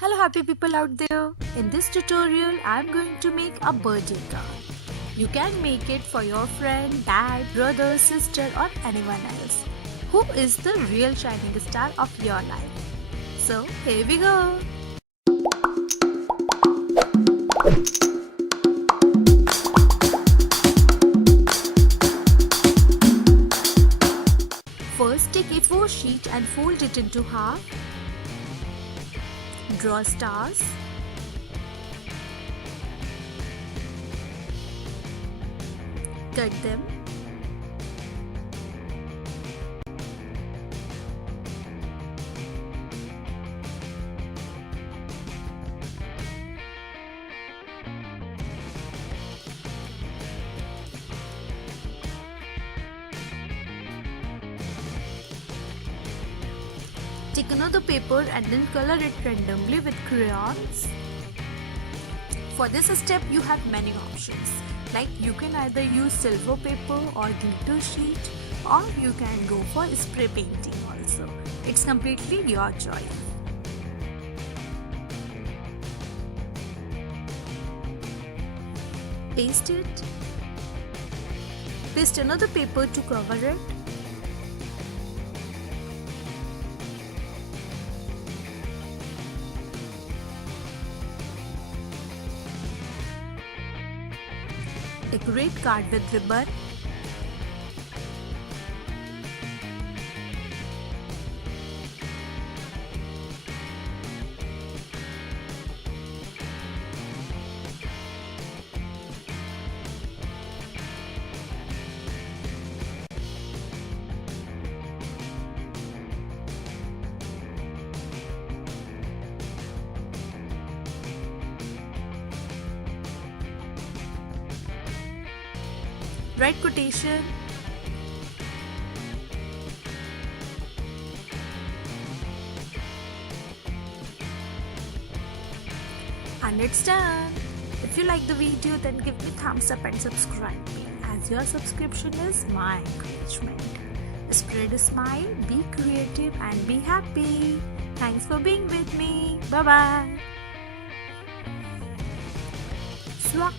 Hello happy people out there. In this tutorial, I'm going to make a birthday card. You can make it for your friend, dad, brother, sister or anyone else who is the real shining star of your life. So here we go. First take A4 sheet and fold it into half. Draw stars. Cut them. Take another paper and then color it randomly with crayons. For this step you have many options, like you can either use silver paper or glitter sheet, or you can go for spray painting also. It's completely your choice. Paste it. Paste another paper to cover it. Decorate card with ribbon. Write quotation. And it's done. If you like the video, then give me thumbs up and subscribe me, as your subscription is my encouragement. Spread a smile, be creative and be happy. Thanks for being with me. Bye bye. Swap.